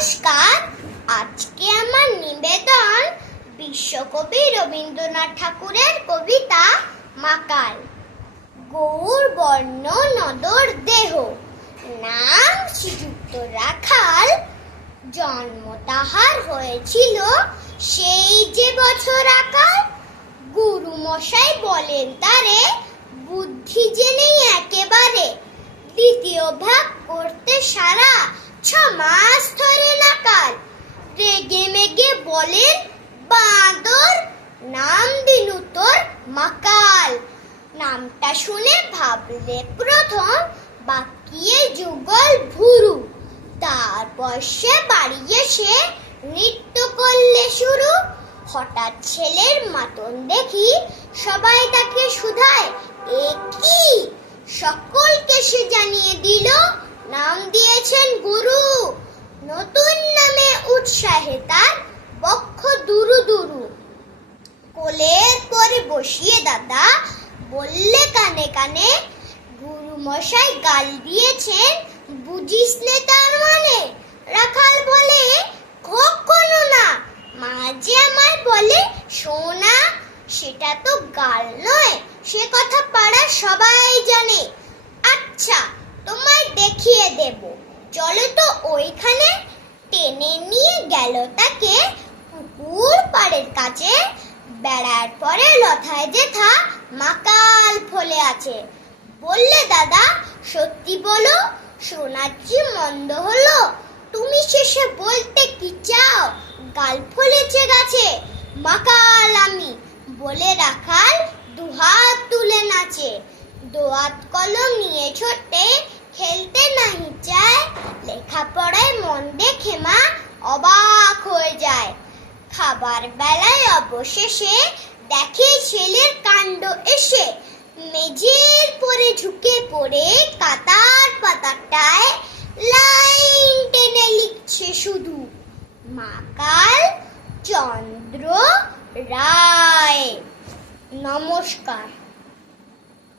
নমস্কার। আজকে আমার নিবেদন বিশ্বকবি রবীন্দ্রনাথ ঠাকুরের কবিতা মাকাল। গৌর বর্ণ নদর দেহ, নাম শ্রীযুক্ত রাখাল। জন্ম তাহার হয়েছিল সেই যে বছর আকাল। গুরু মশাই বলেন তারে, বুদ্ধি জেনেই একেবারে। দ্বিতীয় ভাগ করতে সারা 6 মাস ধরে নাকাল। রেগে মেগে বলেন বাঁদর, নাম দিনু তোর মাকাল। নামটা শুনে ভাবলে প্রথম বাকিয়ে যুগল ভুরু। তারপর সে বাড়ি এসে নৃত্য করলে শুরু। হঠাৎ ছেলের মাতন দেখি সবাই তাকে শুধায়, এ কি? সকলকে সে জানিয়ে দিল, নাম দিয়েছেন গুরু। নতুন নামে উৎসাহে তার বক্ষ দুরু দুরু। কোলের পরে বসিয়ে দাদা বললে কানে কানে, গুরু মশাই গাল দিয়েছেন, বুঝিস নে তার মানে। রাখাল বলে, কখনো না। মা যে আমায় বলে সোনা, সেটা তো গাল নয়, সে কথা পাড়ার সবাই জানে। আচ্ছা, তোমায় দেখিয়ে দেব, চলো তো ওইখানে। টেনে নিয়ে গেল তাকে পুকুর পাড়ের কাছে। বেড়ার পরে লথায় যেথা মাকাল ফলে আছে। বললে দাদা, সত্যি বলো, শোনাচ্ছি মন্দ হলো? তুমি শেষে বলতে কি চাও, গাল ফলেছে গাছে? মাকাল আমি, বলে রাখাল দুহাত তুলে নাচে। দোয়াত কলম নিয়ে ছোটে, খেলতে নাহি চায়। লেখাপড়ায় মন দেখে মা অবাক হয়ে যায়। খাবার বেলায় অবশেষে দেখে ছেলের কাণ্ড এসে। মেঝের পরে ঝুঁকে পড়ে কাতার পাতাটায় লাইন টেনে লিখছে শুধু, মাকাল চন্দ্র রায়। নমস্কার।